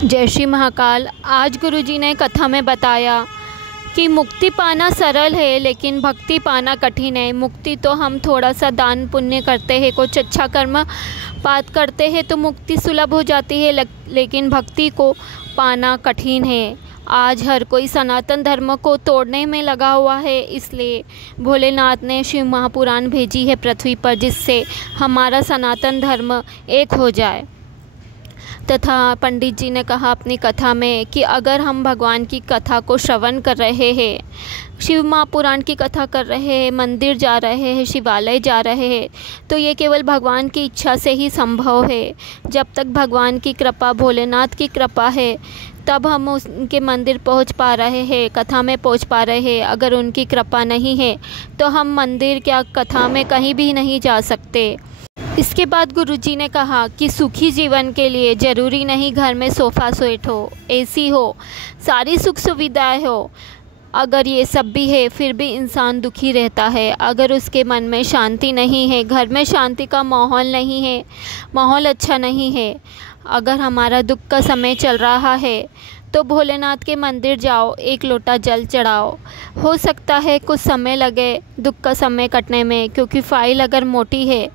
जय श्री महाकाल। आज गुरुजी ने कथा में बताया कि मुक्ति पाना सरल है लेकिन भक्ति पाना कठिन है। मुक्ति तो हम थोड़ा सा दान पुण्य करते हैं, कुछ अच्छा कर्म पाठ करते हैं तो मुक्ति सुलभ हो जाती है, लेकिन भक्ति को पाना कठिन है। आज हर कोई सनातन धर्म को तोड़ने में लगा हुआ है, इसलिए भोलेनाथ ने शिव महापुराण भेजी है पृथ्वी पर, जिससे हमारा सनातन धर्म एक हो जाए। तथा पंडित जी ने कहा अपनी कथा में कि अगर हम भगवान की कथा को श्रवण कर रहे हैं, शिव महापुराण की कथा कर रहे हैं, मंदिर जा रहे हैं, शिवालय जा रहे हैं, तो ये केवल भगवान की इच्छा से ही संभव है। जब तक भगवान की कृपा, भोलेनाथ की कृपा है, तब हम उनके मंदिर पहुंच पा रहे हैं, कथा में पहुंच पा रहे हैं। अगर उनकी कृपा नहीं है तो हम मंदिर क्या कथा में कहीं भी नहीं जा सकते। इसके बाद गुरुजी ने कहा कि सुखी जीवन के लिए ज़रूरी नहीं घर में सोफ़ा सेट हो, एसी हो, सारी सुख सुविधाएं हो। अगर ये सब भी है फिर भी इंसान दुखी रहता है। अगर उसके मन में शांति नहीं है, घर में शांति का माहौल नहीं है, माहौल अच्छा नहीं है, अगर हमारा दुख का समय चल रहा है तो भोलेनाथ के मंदिर जाओ, एक लोटा जल चढ़ाओ। हो सकता है कुछ समय लगे दुख का समय कटने में, क्योंकि फाइल अगर मोटी है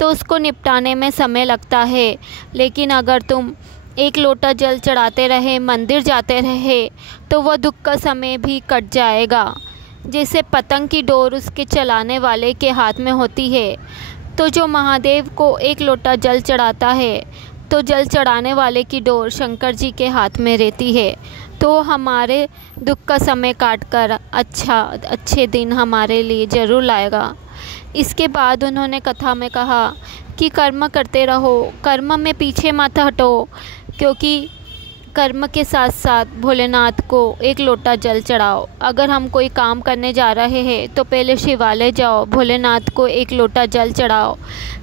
तो उसको निपटाने में समय लगता है। लेकिन अगर तुम एक लोटा जल चढ़ाते रहे, मंदिर जाते रहे, तो वह दुख का समय भी कट जाएगा। जैसे पतंग की डोर उसके चलाने वाले के हाथ में होती है, तो जो महादेव को एक लोटा जल चढ़ाता है तो जल चढ़ाने वाले की डोर शंकर जी के हाथ में रहती है। तो हमारे दुख का समय काट कर अच्छे दिन हमारे लिए ज़रूर लाएगा। इसके बाद उन्होंने कथा में कहा कि कर्म करते रहो, कर्म में पीछे मत हटो, क्योंकि कर्म के साथ साथ भोलेनाथ को एक लोटा जल चढ़ाओ। अगर हम कोई काम करने जा रहे हैं तो पहले शिवालय जाओ, भोलेनाथ को एक लोटा जल चढ़ाओ,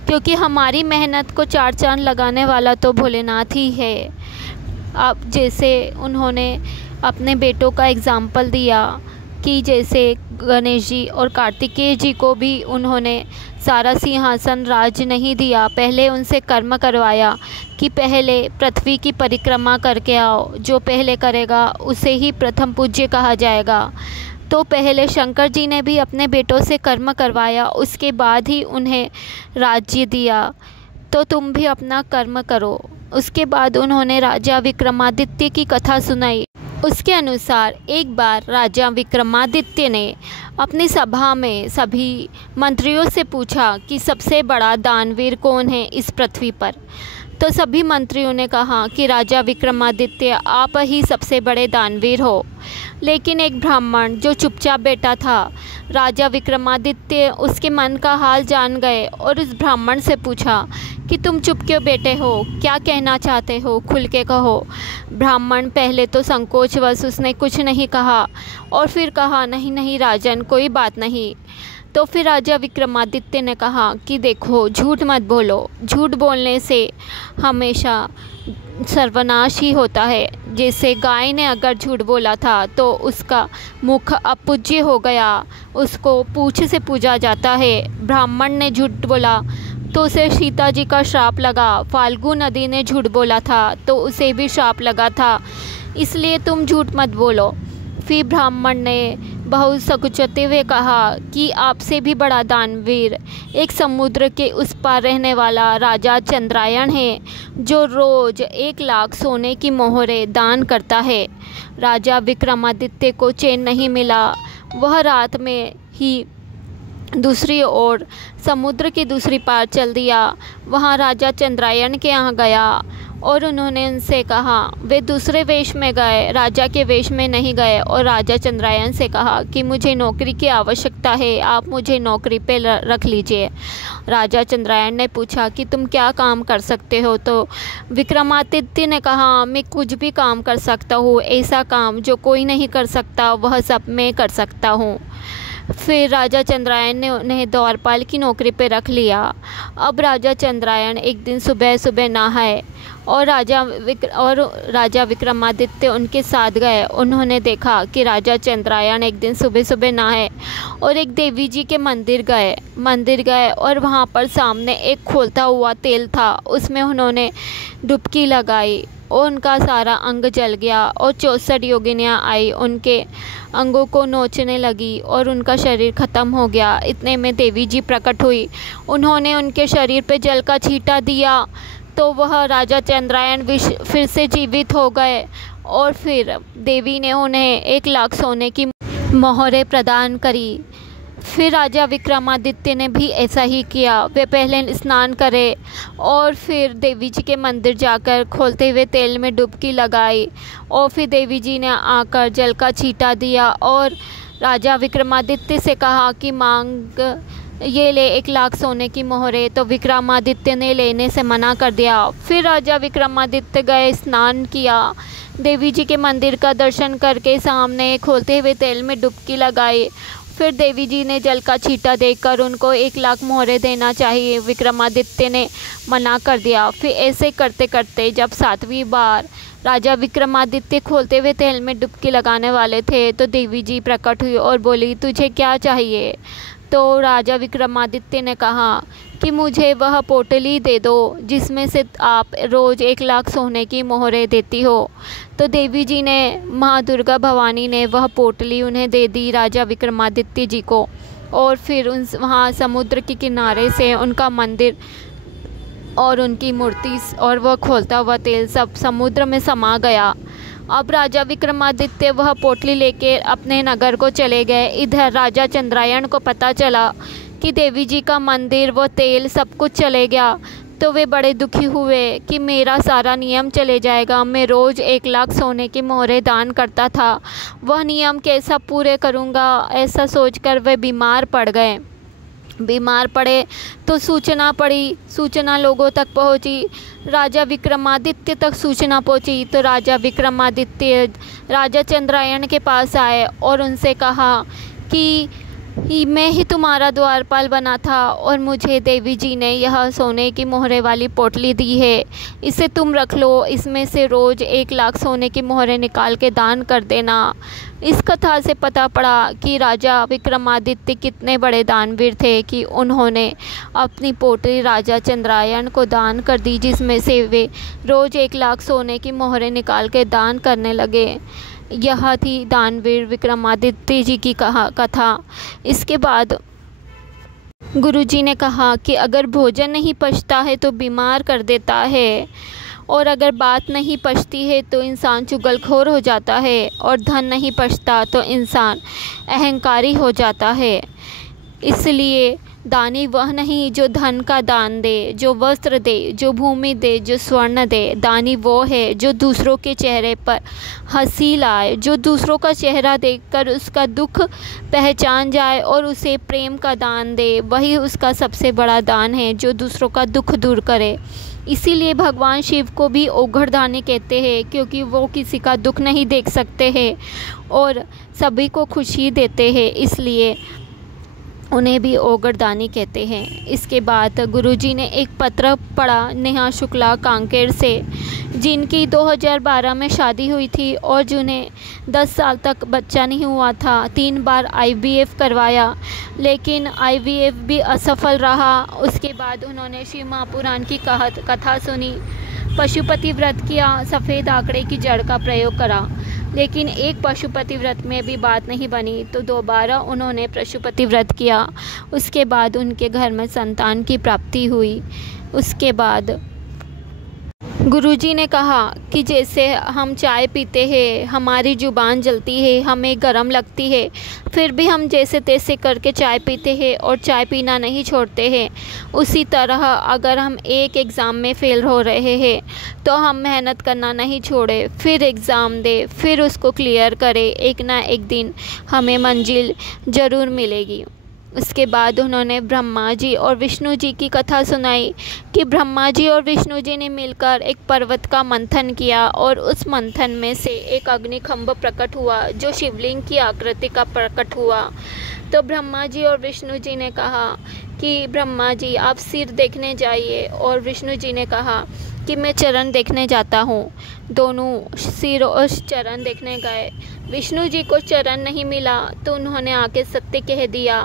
क्योंकि हमारी मेहनत को चार चांद लगाने वाला तो भोलेनाथ ही है। अब जैसे उन्होंने अपने बेटों का एग्ज़ाम्पल दिया कि जैसे गणेश जी और कार्तिकेय जी को भी उन्होंने सारा सिंहासन राज नहीं दिया, पहले उनसे कर्म करवाया कि पहले पृथ्वी की परिक्रमा करके आओ, जो पहले करेगा उसे ही प्रथम पूज्य कहा जाएगा। तो पहले शंकर जी ने भी अपने बेटों से कर्म करवाया, उसके बाद ही उन्हें राज्य दिया। तो तुम भी अपना कर्म करो। उसके बाद उन्होंने राजा विक्रमादित्य की कथा सुनाई। उसके अनुसार एक बार राजा विक्रमादित्य ने अपनी सभा में सभी मंत्रियों से पूछा कि सबसे बड़ा दानवीर कौन है इस पृथ्वी पर। तो सभी मंत्रियों ने कहा कि राजा विक्रमादित्य आप ही सबसे बड़े दानवीर हो। लेकिन एक ब्राह्मण जो चुपचाप बैठा था, राजा विक्रमादित्य उसके मन का हाल जान गए और उस ब्राह्मण से पूछा कि तुम चुप क्यों बैठे हो, क्या कहना चाहते हो, खुल के कहो। ब्राह्मण पहले तो संकोचवश उसने कुछ नहीं कहा और फिर कहा नहीं नहीं राजन, कोई बात नहीं। तो फिर राजा विक्रमादित्य ने कहा कि देखो, झूठ मत बोलो, झूठ बोलने से हमेशा सर्वनाश ही होता है। जैसे गाय ने अगर झूठ बोला था तो उसका मुख अपूज्य हो गया, उसको पूंछ से पूजा जाता है। ब्राह्मण ने झूठ बोला तो उसे सीता जी का श्राप लगा। फाल्गु नदी ने झूठ बोला था तो उसे भी श्राप लगा था, इसलिए तुम झूठ मत बोलो। फिर ब्राह्मण ने बहुत सकुचते हुए कहा कि आपसे भी बड़ा दानवीर एक समुद्र के उस पार रहने वाला राजा चंद्रायण है, जो रोज़ 1,00,000 सोने की मोहरें दान करता है। राजा विक्रमादित्य को चैन नहीं मिला। वह रात में ही दूसरी ओर समुद्र की दूसरी पार चल दिया। वहाँ राजा चंद्रायण के यहाँ गया और उन्होंने उनसे कहा, वे दूसरे वेश में गए, राजा के वेश में नहीं गए, और राजा चंद्रायण से कहा कि मुझे नौकरी की आवश्यकता है, आप मुझे नौकरी पे रख लीजिए। राजा चंद्रायण ने पूछा कि तुम क्या काम कर सकते हो। तो विक्रमादित्य ने कहा, मैं कुछ भी काम कर सकता हूँ, ऐसा काम जो कोई नहीं कर सकता वह सब मैं कर सकता हूँ। फिर राजा चंद्रायण ने उन्हें द्वारपाल की नौकरी पर रख लिया। अब राजा चंद्रायण एक दिन सुबह सुबह नहाए और राजा विक्रमादित्य उनके साथ गए। उन्होंने देखा कि राजा चंद्रायण एक दिन सुबह सुबह नहाए और एक देवी जी के मंदिर गए और वहाँ पर सामने एक खोलता हुआ तेल था, उसमें उन्होंने डुबकी लगाई और उनका सारा अंग जल गया और 64 योगिनियाँ आई, उनके अंगों को नोचने लगी और उनका शरीर ख़त्म हो गया। इतने में देवी जी प्रकट हुई। उन्होंने उनके शरीर पे जल का छींटा दिया तो वह राजा चंद्रायन फिर से जीवित हो गए और फिर देवी ने उन्हें 1 लाख सोने की मोहरें प्रदान करी। फिर राजा विक्रमादित्य ने भी ऐसा ही किया। वे पहले स्नान करे और फिर देवी जी के मंदिर जाकर खोलते हुए तेल में डुबकी लगाई और फिर देवी जी ने आकर जल का छींटा दिया और राजा विक्रमादित्य से कहा कि मांग ये ले 1 लाख सोने की मोहरें। तो विक्रमादित्य ने लेने से मना कर दिया। फिर राजा विक्रमादित्य गए, स्नान किया, देवी जी के मंदिर का दर्शन करके सामने खोलते हुए तेल में डुबकी लगाई। फिर देवी जी ने जल का छींटा देकर उनको 1 लाख मोहरें देना चाहिए। विक्रमादित्य ने मना कर दिया। फिर ऐसे करते करते जब 7वीं बार राजा विक्रमादित्य खोलते हुए तेल में डुबकी लगाने वाले थे तो देवी जी प्रकट हुई और बोली, तुझे क्या चाहिए? तो राजा विक्रमादित्य ने कहा कि मुझे वह पोटली दे दो जिसमें से आप रोज़ 1 लाख सोने की मोहरें देती हो। तो देवी जी ने, माँ दुर्गा भवानी ने वह पोटली उन्हें दे दी राजा विक्रमादित्य जी को। और फिर वहाँ समुद्र के किनारे से उनका मंदिर और उनकी मूर्ति और वह खोलता हुआ तेल सब समुद्र में समा गया। अब राजा विक्रमादित्य वह पोटली लेकर अपने नगर को चले गए। इधर राजा चंद्रायन को पता चला कि देवी जी का मंदिर, वो तेल, सब कुछ चले गया। तो वे बड़े दुखी हुए कि मेरा सारा नियम चले जाएगा। मैं रोज़ 1 लाख सोने की मोहरें दान करता था, वह नियम कैसा पूरे करूँगा? ऐसा सोचकर वे बीमार पड़ गए। बीमार पड़े तो सूचना लोगों तक पहुंची। राजा विक्रमादित्य तक सूचना पहुंची तो राजा विक्रमादित्य राजा चंद्रायन के पास आए और उनसे कहा कि मैं ही तुम्हारा द्वारपाल बना था और मुझे देवी जी ने यह सोने की मोहरें वाली पोटली दी है, इसे तुम रख लो, इसमें से रोज़ 1 लाख सोने की मोहरें निकाल के दान कर देना। इस कथा से पता पड़ा कि राजा विक्रमादित्य कितने बड़े दानवीर थे कि उन्होंने अपनी पोटली राजा चंद्रायन को दान कर दी, जिसमें से वे रोज़ 1 लाख सोने की मोहरें निकाल के दान करने लगे। यह थी दानवीर विक्रमादित्य जी की कथा। इसके बाद गुरुजी ने कहा कि अगर भोजन नहीं पचता है तो बीमार कर देता है, और अगर बात नहीं पचती है तो इंसान चुगलखोर हो जाता है, और धन नहीं पचता तो इंसान अहंकारी हो जाता है। इसलिए दानी वह नहीं जो धन का दान दे, जो वस्त्र दे, जो भूमि दे, जो स्वर्ण दे। दानी वो है जो दूसरों के चेहरे पर हंसी लाए, जो दूसरों का चेहरा देखकर उसका दुख पहचान जाए और उसे प्रेम का दान दे। वही उसका सबसे बड़ा दान है, जो दूसरों का दुख दूर करे। इसीलिए भगवान शिव को भी ओघड़दानी कहते हैं, क्योंकि वो किसी का दुख नहीं देख सकते हैं और सभी को खुशी देते हैं, इसलिए उन्हें भी ओघड़दानी कहते हैं। इसके बाद गुरुजी ने एक पत्र पढ़ा नेहा शुक्ला कांकेर से, जिनकी 2012 में शादी हुई थी और जिन्हें 10 साल तक बच्चा नहीं हुआ था। 3 बार IVF करवाया, लेकिन IVF भी असफल रहा। उसके बाद उन्होंने शिव महापुराण की कथा सुनी, पशुपति व्रत किया, सफ़ेद आंकड़े की जड़ का प्रयोग करा, लेकिन एक पशुपति व्रत में भी बात नहीं बनी, तो दोबारा उन्होंने पशुपति व्रत किया। उसके बाद उनके घर में संतान की प्राप्ति हुई। उसके बाद गुरुजी ने कहा कि जैसे हम चाय पीते हैं, हमारी ज़ुबान जलती है, हमें गर्म लगती है, फिर भी हम जैसे तैसे करके चाय पीते हैं और चाय पीना नहीं छोड़ते हैं, उसी तरह अगर हम एक एग्ज़ाम में फ़ेल हो रहे हैं तो हम मेहनत करना नहीं छोड़े, फिर एग्ज़ाम दे, फिर उसको क्लियर करें। एक ना एक दिन हमें मंजिल ज़रूर मिलेगी। उसके बाद उन्होंने ब्रह्मा जी और विष्णु जी की कथा सुनाई कि ब्रह्मा जी और विष्णु जी ने मिलकर एक पर्वत का मंथन किया और उस मंथन में से एक अग्निखंभ प्रकट हुआ जो शिवलिंग की आकृति का प्रकट हुआ। तो ब्रह्मा जी और विष्णु जी ने कहा कि ब्रह्मा जी आप सिर देखने जाइए, और विष्णु जी ने कहा कि मैं चरण देखने जाता हूँ। दोनों सिर और चरण देखने गए विष्णु जी को चरण नहीं मिला तो उन्होंने आके सत्य कह दिया,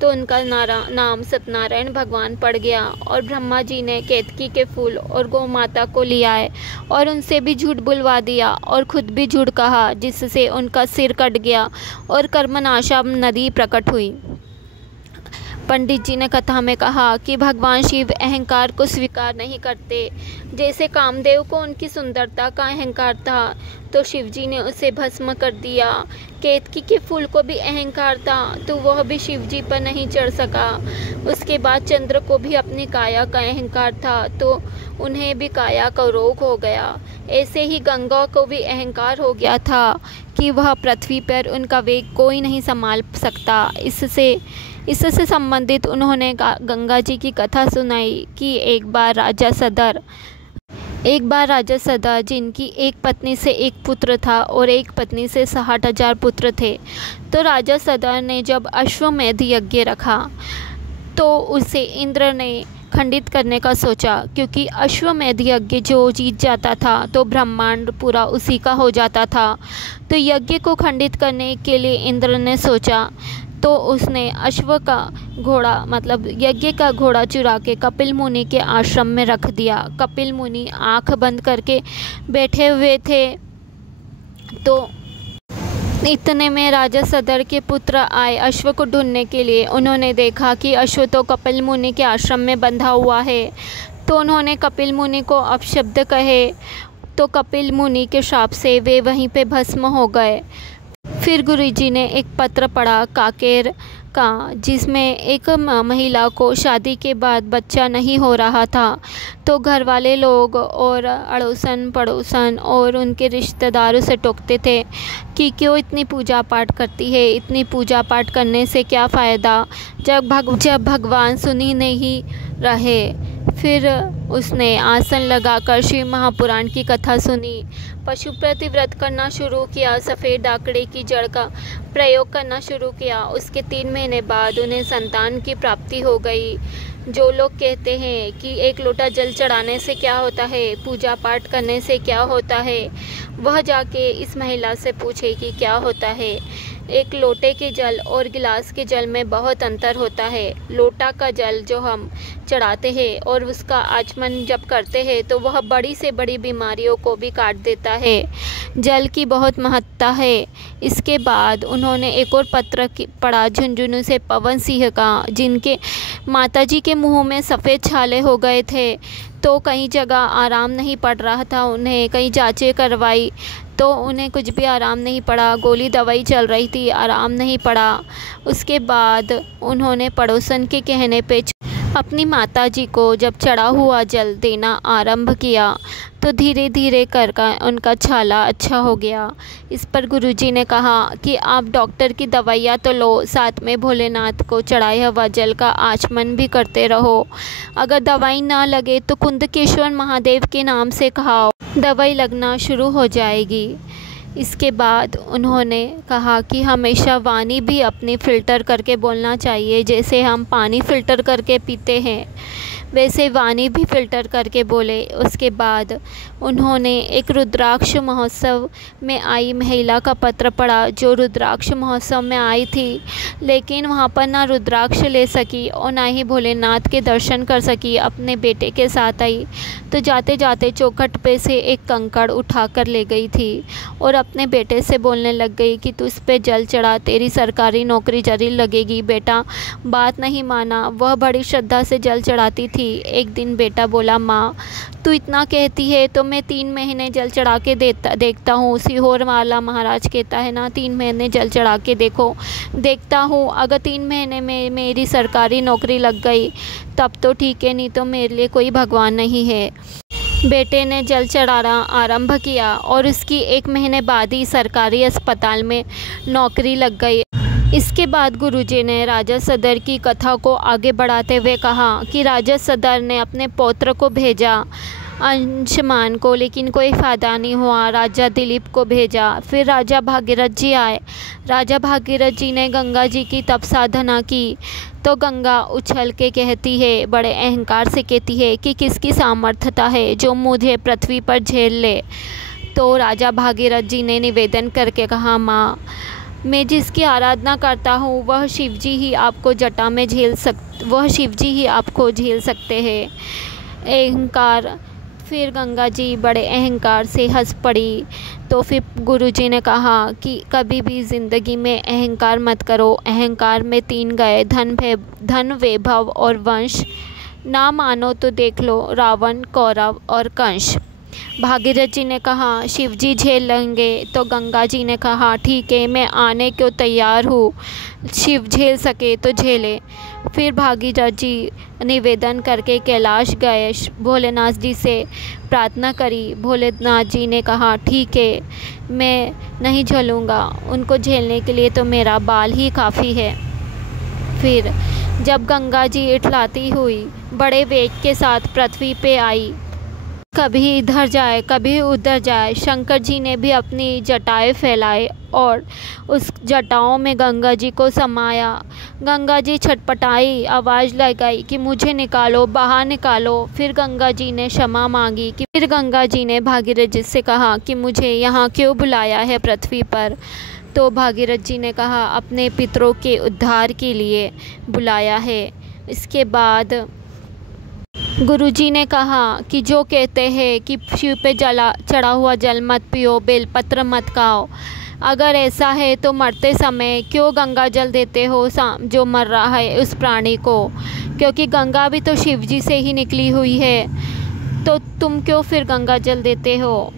तो उनका नाम सत्यनारायण भगवान पड़ गया। और ब्रह्मा जी ने केतकी के फूल और गौ माता को लिया है और उनसे भी झूठ बुलवा दिया और खुद भी झूठ कहा, जिससे उनका सिर कट गया और कर्मनाशा नदी प्रकट हुई। पंडित जी ने कथा में कहा कि भगवान शिव अहंकार को स्वीकार नहीं करते। जैसे कामदेव को उनकी सुंदरता का अहंकार था तो शिव जी ने उसे भस्म कर दिया। केतकी के फूल को भी अहंकार था तो वह भी शिव जी पर नहीं चढ़ सका। उसके बाद चंद्र को भी अपनी काया का अहंकार था तो उन्हें भी काया का रोग हो गया। ऐसे ही गंगा को भी अहंकार हो गया था कि वह पृथ्वी पर उनका वेग कोई नहीं संभाल सकता। इससे संबंधित उन्होंने गंगा जी की कथा सुनाई कि एक बार राजा सदर जिनकी एक पत्नी से एक पुत्र था और एक पत्नी से 60,000 पुत्र थे, तो राजा सदर ने जब अश्वमेध यज्ञ रखा तो उसे इंद्र ने खंडित करने का सोचा, क्योंकि अश्वमेध यज्ञ जो जीत जाता था तो ब्रह्मांड पूरा उसी का हो जाता था। तो यज्ञ को खंडित करने के लिए इंद्र ने सोचा, तो उसने अश्व का घोड़ा मतलब यज्ञ का घोड़ा चुरा के कपिल मुनि के आश्रम में रख दिया। कपिल मुनि आंख बंद करके बैठे हुए थे, तो इतने में राजा सदर के पुत्र आए अश्व को ढूंढने के लिए। उन्होंने देखा कि अश्व तो कपिल मुनि के आश्रम में बंधा हुआ है, तो उन्होंने कपिल मुनि को अपशब्द कहे, तो कपिल मुनि के शाप से वे वहीं पे भस्म हो गए। फिर गुरुजी ने एक पत्र पढ़ा काकेर का, जिसमें एक महिला को शादी के बाद बच्चा नहीं हो रहा था, तो घर वाले लोग और अड़ोसन पड़ोसन और उनके रिश्तेदारों से टोकते थे कि क्यों इतनी पूजा पाठ करती है, इतनी पूजा पाठ करने से क्या फ़ायदा जब भगवान सुन ही नहीं रहे। फिर उसने आसन लगाकर शिव महापुराण की कथा सुनी, पशु प्रति व्रत करना शुरू किया, सफ़ेद डाकड़े की जड़ का प्रयोग करना शुरू किया। उसके 3 महीने बाद उन्हें संतान की प्राप्ति हो गई। जो लोग कहते हैं कि एक लोटा जल चढ़ाने से क्या होता है, पूजा पाठ करने से क्या होता है, वह जाके इस महिला से पूछे कि क्या होता है। एक लोटे के जल और गिलास के जल में बहुत अंतर होता है। लोटा का जल जो हम चढ़ाते हैं और उसका आचमन जब करते हैं तो वह बड़ी से बड़ी बीमारियों को भी काट देता है। जल की बहुत महत्ता है। इसके बाद उन्होंने एक और पत्र पढ़ा झुंझुनू से पवन सिंह का, जिनके माताजी के मुंह में सफ़ेद छाले हो गए थे, तो कई जगह आराम नहीं पड़ रहा था उन्हें। कई जांचें करवाई तो उन्हें कुछ भी आराम नहीं पड़ा, गोली दवाई चल रही थी, आराम नहीं पड़ा। उसके बाद उन्होंने पड़ोसन के कहने पे अपनी माताजी को जब चढ़ा हुआ जल देना आरंभ किया तो धीरे धीरे कर उनका छाला अच्छा हो गया। इस पर गुरुजी ने कहा कि आप डॉक्टर की दवाइयाँ तो लो, साथ में भोलेनाथ को चढ़ाए हुआ जल का आचमन भी करते रहो। अगर दवाई ना लगे तो कुंदकेश्वर महादेव के नाम से खाओ, दवाई लगना शुरू हो जाएगी। इसके बाद उन्होंने कहा कि हमेशा वाणी भी अपनी फ़िल्टर करके बोलना चाहिए। जैसे हम पानी फ़िल्टर करके पीते हैं वैसे वाणी भी फ़िल्टर करके बोले। उसके बाद उन्होंने एक रुद्राक्ष महोत्सव में आई महिला का पत्र पढ़ा, जो रुद्राक्ष महोत्सव में आई थी लेकिन वहाँ पर ना रुद्राक्ष ले सकी और ना ही भोलेनाथ के दर्शन कर सकी। अपने बेटे के साथ आई तो जाते जाते चौखट पे से एक कंकड़ उठा कर ले गई थी और अपने बेटे से बोलने लग गई कि तू इस पे जल चढ़ा, तेरी सरकारी नौकरी जरूर लगेगी। बेटा बात नहीं माना, वह बड़ी श्रद्धा से जल चढ़ाती थी। एक दिन बेटा बोला, माँ तू इतना कहती है तो मैं 3 महीने जल चढ़ा के देखता हूँ। सीहोर वाला महाराज कहता है ना, 3 महीने जल चढ़ा के देखता हूँ। अगर 3 महीने में मेरी सरकारी नौकरी लग गई तब तो ठीक है, नहीं तो मेरे लिए कोई भगवान नहीं है। बेटे ने जल चढ़ाना आरंभ किया और उसकी 1 महीने बाद ही सरकारी अस्पताल में नौकरी लग गई। इसके बाद गुरुजी ने राजा सदर की कथा को आगे बढ़ाते हुए कहा कि राजा सदर ने अपने पौत्र को भेजा अंशुमान को, लेकिन कोई फ़ायदा नहीं हुआ। राजा दिलीप को भेजा। फिर राजा भागीरथ जी आए। राजा भागीरथ जी ने गंगा जी की तप साधना की तो गंगा उछल के कहती है, बड़े अहंकार से कहती है कि किसकी सामर्थ्यता है जो मुझे पृथ्वी पर झेल ले। तो राजा भागीरथ जी ने निवेदन करके कहा, माँ, मैं जिसकी आराधना करता हूँ वह शिवजी ही आपको झेल सकते हैं। अहंकार। फिर गंगा जी बड़े अहंकार से हंस पड़ी। तो फिर गुरुजी ने कहा कि कभी भी ज़िंदगी में अहंकार मत करो। अहंकार में 3 गए, धन, वैभव और वंश। ना मानो तो देख लो रावण, कौरव और कंस। भागीरथ जी ने कहा, शिवजी झेल लेंगे। तो गंगा जी ने कहा, ठीक है, मैं आने को तैयार हूँ, शिव झेल सके तो झेले। फिर भागीरथ जी निवेदन करके कैलाश गए, भोलेनाथ जी से प्रार्थना करी। भोलेनाथ जी ने कहा, ठीक है, मैं नहीं झेलूँगा, उनको झेलने के लिए तो मेरा बाल ही काफ़ी है। फिर जब गंगा जी इठलाती हुई बड़े वेग के साथ पृथ्वी पे आई, कभी इधर जाए कभी उधर जाए, शंकर जी ने भी अपनी जटाएं फैलाई और उस जटाओं में गंगा जी को समाया। गंगा जी छटपटाई, आवाज़ लगाई कि मुझे निकालो, बाहर निकालो। फिर गंगा जी ने क्षमा मांगी। फिर गंगा जी ने भागीरथ जी से कहा कि मुझे यहाँ क्यों बुलाया है पृथ्वी पर। तो भागीरथ जी ने कहा, अपने पितरों के उद्धार के लिए बुलाया है। इसके बाद गुरुजी ने कहा कि जो कहते हैं कि शिव पे चढ़ा हुआ जल मत पियो, बेलपत्र मत खाओ, अगर ऐसा है तो मरते समय क्यों गंगा जल देते हो जो मर रहा है उस प्राणी को, क्योंकि गंगा भी तो शिव जी से ही निकली हुई है, तो तुम क्यों फिर गंगा जल देते हो।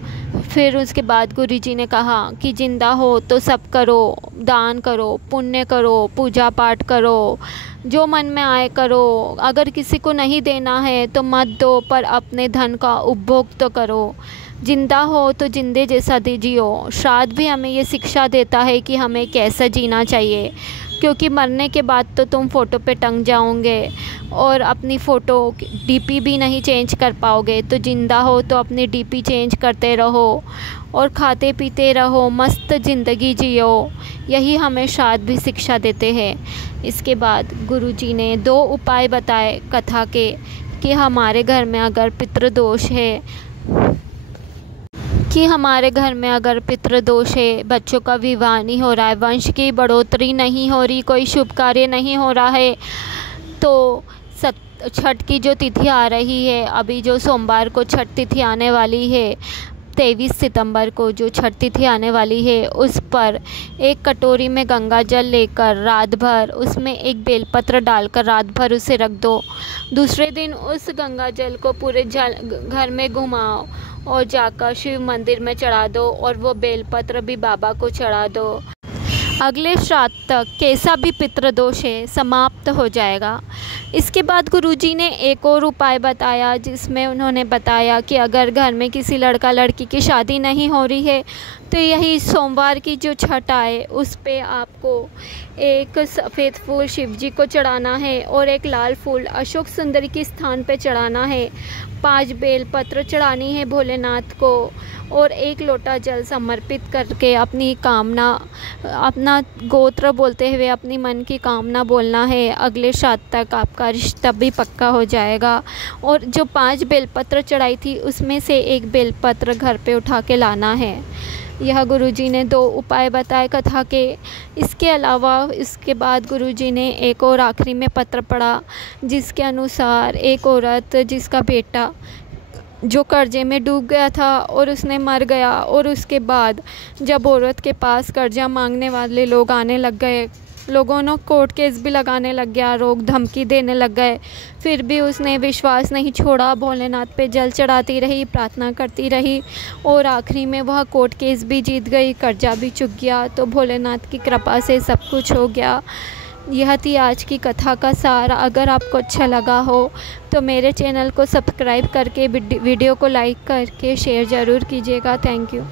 फिर उसके बाद गुरुजी ने कहा कि जिंदा हो तो सब करो, दान करो, पुण्य करो, पूजा पाठ करो, जो मन में आए करो। अगर किसी को नहीं देना है तो मत दो, पर अपने धन का उपभोग तो करो। जिंदा हो तो जिंदे जैसा जियो। श्राद्ध भी हमें ये शिक्षा देता है कि हमें कैसा जीना चाहिए, क्योंकि मरने के बाद तो तुम फ़ोटो पे टंग जाओगे और अपनी फ़ोटो डीपी भी नहीं चेंज कर पाओगे। तो ज़िंदा हो तो अपनी डीपी चेंज करते रहो और खाते पीते रहो, मस्त ज़िंदगी जियो। यही हमें श्राद्ध भी शिक्षा देते हैं। इसके बाद गुरुजी ने 2 उपाय बताए कथा के कि हमारे घर में अगर पितृदोष है, बच्चों का विवाह नहीं हो रहा है, वंश की बढ़ोतरी नहीं हो रही, कोई शुभ कार्य नहीं हो रहा है, तो छठ की जो तिथि आ रही है, अभी जो सोमवार को छठ तिथि आने वाली है, 23 सितंबर को जो छठ तिथि आने वाली है, उस पर एक कटोरी में गंगा जल लेकर रात भर उसमें एक बेलपत्र डालकर रात भर उसे रख दो। दूसरे दिन उस गंगा जल को पूरे घर में घुमाओ और जाकर शिव मंदिर में चढ़ा दो और वो बेलपत्र भी बाबा को चढ़ा दो। अगले श्राद्ध तक कैसा भी पितृदोष है समाप्त हो जाएगा। इसके बाद गुरुजी ने एक और उपाय बताया, जिसमें उन्होंने बताया कि अगर घर में किसी लड़का लड़की की शादी नहीं हो रही है तो यही सोमवार की जो छठ आए उस पे आपको एक सफ़ेद फूल शिव जी को चढ़ाना है और एक लाल फूल अशोक सुंदरी के स्थान पे चढ़ाना है। 5 बेलपत्र चढ़ानी है भोलेनाथ को और 1 लोटा जल समर्पित करके अपनी कामना, अपना गोत्र बोलते हुए अपनी मन की कामना बोलना है। अगले श्राद्ध तक आपका रिश्ता भी पक्का हो जाएगा। और जो 5 बेलपत्र चढ़ाई थी उसमें से 1 बेलपत्र घर पे उठा के लाना है। यह गुरुजी ने 2 उपाय बताए कथा के। इसके अलावा इसके बाद गुरुजी ने एक और आखिरी में पत्र पढ़ा, जिसके अनुसार एक औरत जिसका बेटा जो कर्जे में डूब गया था और उसने मर गया, और उसके बाद जब औरत के पास कर्जा मांगने वाले लोग आने लग गए, लोगों ने कोर्ट केस भी लगाने लग गया, रोक धमकी देने लग गए, फिर भी उसने विश्वास नहीं छोड़ा, भोलेनाथ पे जल चढ़ाती रही, प्रार्थना करती रही और आखिरी में वह कोर्ट केस भी जीत गई, कर्जा भी चुक गया। तो भोलेनाथ की कृपा से सब कुछ हो गया। यह थी आज की कथा का सार। अगर आपको अच्छा लगा हो तो मेरे चैनल को सब्सक्राइब करके वीडियो को लाइक करके शेयर ज़रूर कीजिएगा। Thank you.